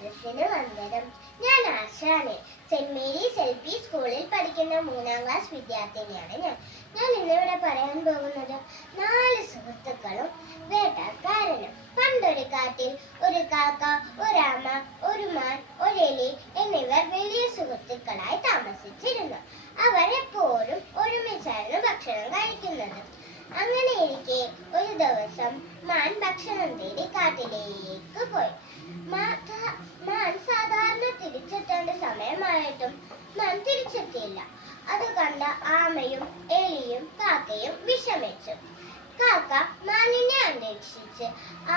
സദസ്സിന് വന്നതും. ഞാൻ ആശാണ്. സെന്റ് മേരീസ് LP സ്കൂളിൽ പഠിക്കുന്ന 3ാം ക്ലാസ് വിദ്യാർത്ഥിനിയാണ് ഞാൻ. ഇന്നിവിടെ പറയാൻ പോകുന്നത് 4 സുഹൃത്തുക്കളും വേട്ടക്കാരനും. പണ്ടൊരു കാട്ടിൽ ഒരു കാക്ക, ഒരാമ, ഒരു മാൻ, ഒരെലി എന്നിവർ വലിയ സുഹൃത്തുക്കളായി താമസിച്ചിരുന്നു. അവർ എപ്പോഴും ഒരുമിച്ചായിരുന്നു ഭക്ഷണം കഴിക്കുന്നത്. അങ്ങനെയിരിക്കെ ഒരു ദിവസം മാൻ ഭക്ഷണം തേടി കാട്ടിലേക്ക് പോയി. മാൻ സാധാരണ തിരിച്ചെത്തേണ്ട സമയമായിട്ടും മാൻ തിരിച്ചെത്തിയില്ല. അത് കണ്ട ആമയും എലിയും കാക്കയും വിഷമിച്ചു. കാക്ക മാനിനെ അന്വേഷിച്ച്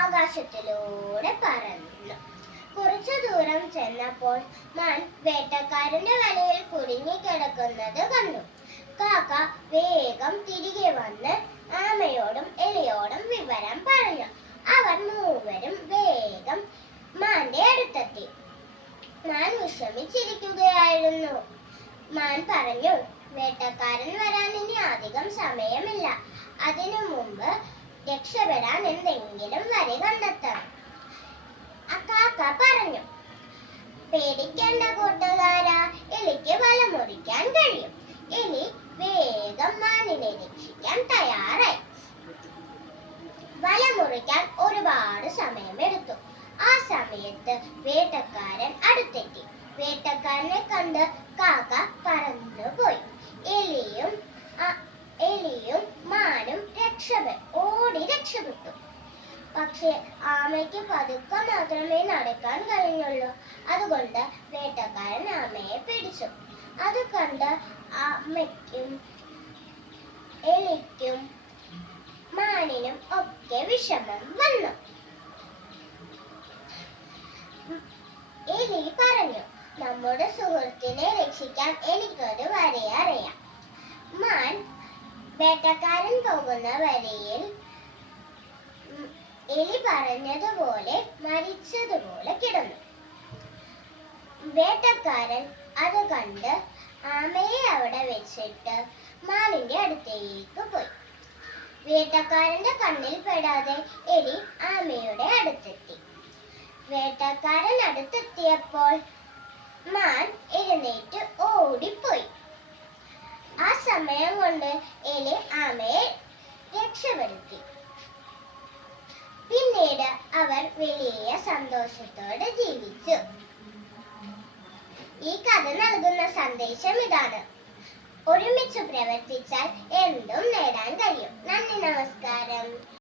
ആകാശത്തിലൂടെ പറന്നു. കുറച്ചു ദൂരം ചെന്നപ്പോൾ മാൻ വേട്ടക്കാരന്റെ വലയിൽ കുടുങ്ങിക്കിടക്കുന്നത് കണ്ടു. കാക്ക വേഗം തിരികെ വന്ന് ആമയോടും എലിയോടും വിവരം പറഞ്ഞു. അവർ മൂവരും വേഗം മാന്റെ അടുത്തെത്തി. മാൻ വിഷമിച്ചിരിക്കുകയായിരുന്നു. മാൻ പറഞ്ഞു, വേട്ടക്കാരൻ വരാൻ ഇനി അധികം സമയമില്ല. അതിനു മുമ്പ് രക്ഷപ്പെടാൻ എന്തെങ്കിലും വഴി കണ്ടെത്തണം. കാക്ക പറഞ്ഞു, പേടിക്കേണ്ട കൂട്ടുകാരാ, എലിക്ക് വല മുറിക്കാൻ കഴിയും. എലി വേഗം മാനിനെ രക്ഷിക്കാൻ തയ്യാറായി. വല മുറിക്കാൻ ഒരുപാട് സമയമെടുത്തു. ആ സമയത്ത് വേട്ടക്കാരൻ അടുത്തെത്തി. വേട്ടക്കാരനെ കണ്ട് കാക്ക പറന്നുപോയി. എലിയും മാനും ഓടി രക്ഷപ്പെട്ടു. പക്ഷെ ആമയ്ക്ക് പതുക്കെ മാത്രമേ നടക്കാൻ കഴിഞ്ഞുള്ളൂ. അതുകൊണ്ട് വേട്ടക്കാരൻ ആമയെ പിടിച്ചു. അത് കണ്ട് ആമയ്ക്കും എലിക്കും മാനിനും ഒക്കെ വിഷമം വന്നു. എലി പറഞ്ഞു, നമ്മുടെ സുഹൃത്തിനെ രക്ഷിക്കാൻ എനിക്കൊരു വഴി അറിയാം. മാൻ വേട്ടക്കാരൻ പോകുന്ന വഴിയിൽ എലി പറഞ്ഞതുപോലെ മരിച്ചതുപോലെ കിടന്നു. വേട്ടക്കാരൻ അത് കണ്ട് ആമയെ അവിടെ വെച്ചിട്ട് മാനിന്റെ അടുത്തേക്ക് പോയി. വേട്ടക്കാരന്റെ കണ്ണിൽ പെടാതെ എലി ആമയുടെ അടുത്തെത്തി. വേട്ടക്കാരൻ അടുത്തെത്തിയപ്പോൾ മാൻ എഴുന്നേറ്റ് ഓടിപ്പോയി. ആ സമയം കൊണ്ട് എലി ആമയെ രക്ഷപ്പെടുത്തി. പിന്നീട് അവർ വലിയ സന്തോഷത്തോടെ ജീവിച്ചു. ഈ കഥ നൽകുന്ന സന്ദേശം ഇതാണ്: ഒരുമിച്ച് പ്രവർത്തിച്ചാൽ എന്തും നേടാൻ കഴിയും. നന്ദി, നമസ്കാരം.